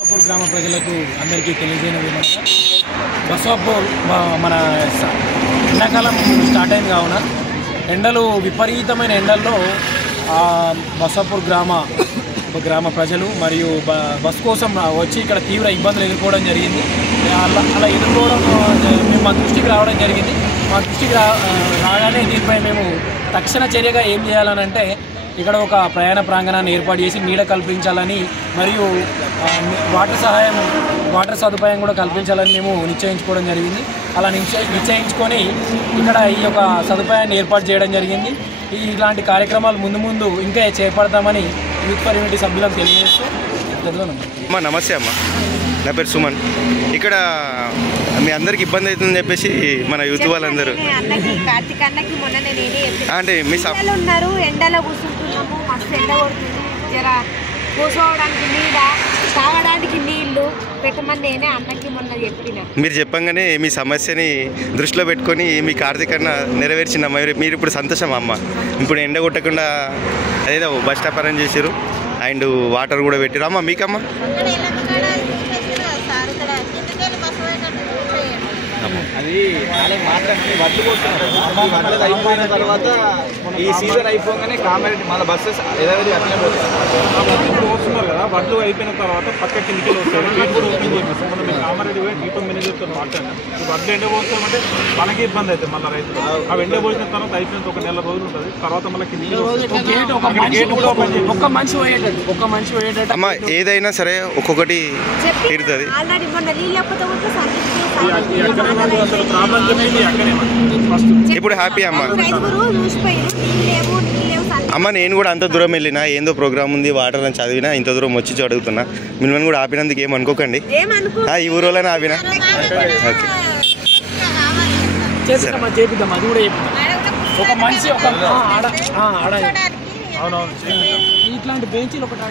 బసాపూర్ గ్రామ ప్రజలకు అందరికీ తెలియజేయడం ఏమన్నా బసాపూర్ మన ఎండాకాలం స్టార్ట్ అయింది కావున ఎండలు విపరీతమైన ఎండల్లో బసాపూర్ గ్రామ ప్రజలు మరియు బస్ కోసం వచ్చి ఇక్కడ తీవ్ర ఇబ్బందులు ఎదుర్కోవడం జరిగింది. అలా ఎదుర్కోవడం మేము మా దృష్టికి రావడం జరిగింది. మా దృష్టికి రాగానే దీనిపై మేము తక్షణ చర్యగా ఏం చేయాలని అంటే ఇక్కడ ఒక ప్రయాణ ప్రాంగణాన్ని ఏర్పాటు చేసి నీడ కల్పించాలని మరియు వాటర్ సదుపాయం కూడా కల్పించాలని మేము నిశ్చయించుకోవడం జరిగింది. అలా నిశ్చయించుకొని ఇక్కడ ఈ యొక్క సదుపాయాన్ని ఏర్పాటు చేయడం జరిగింది. ఇలాంటి కార్యక్రమాలు ముందు ఇంకా చేపడతామని యూత్ ఫర్ యూనిటీ సభ్యులకు తెలియజేస్తూ అమ్మా నమస్తే అమ్మ, నా పేరు సుమన్. ఇక్కడ మీ అందరికి ఇబ్బంది అవుతుందని చెప్పేసి మన యూత్ వాళ్ళందరూ అంటే మీ ఉన్నారు, ఎండలో కూర్చుంటున్నాము, మస్తు ఎండ కొడుతుంది, జర కూర్చోవడానికి నీడ, తాగడానికి నీళ్లు పెట్టమని నేనే అన్నకి మొన్న చెప్పిన. మీరు చెప్పంగానే మీ సమస్యని దృష్టిలో పెట్టుకొని మీ కార్తీకన్న నెరవేర్చిందమ్మా. మీరు ఇప్పుడు సంతోషం అమ్మ. ఇప్పుడు ఎండ కొట్టకుండా అదేదో బస్ స్టాప్ అరేంజ్ చేశారు అండ్ వాటర్ కూడా పెట్టారు అమ్మ. మీకమ్మా అది వడ్లు వడ్లు అయిపోయిన తర్వాత ఈ సీజన్ అయిపోగానే కామారెడ్డి మళ్ళీ బస్సెస్ ఏదైతే అట్లనే వస్తున్నారు కదా. వడ్లు అయిపోయిన తర్వాత పక్క కిందికి వస్తారు. గేట్ కూడా ఓపెన్ చేసేస్తాం. మనం మేము కామారెడ్డి పోయి దీపం మేనేజర్తో మాట్లాడినాం. వడ్లు ఎండపోస్తామంటే మనకి ఇబ్బంది అవుతుంది. మళ్ళీ రైతులు అవి ఎండపోసిన తర్వాత అయిపోయిన ఒక నెల రోజులు ఉంటుంది. తర్వాత మళ్ళీ కిందికి ఒక్క మనిషి పోయేటట్టు అమ్మ. ఏదైనా సరే ఒక్కొక్కటి తీరుతుంది. ఇప్పుడు హ్యాపీ అమ్మ. అమ్మ నేను కూడా అంత దూరం వెళ్ళినా, ఏందో ప్రోగ్రామ్ ఉంది వాటర్ అని చదివినా, ఇంత దూరం వచ్చి అడుగుతున్నా. మిమ్మల్ని కూడా ఆపినందుకు ఏమనుకోకండి. ఈ ఊరోళ్ళని ఆపినా. ఓకే చేపిద్దాం. అది కూడా ఒక మనిషి ఇట్లాంటి బెంచీలు ఒకటి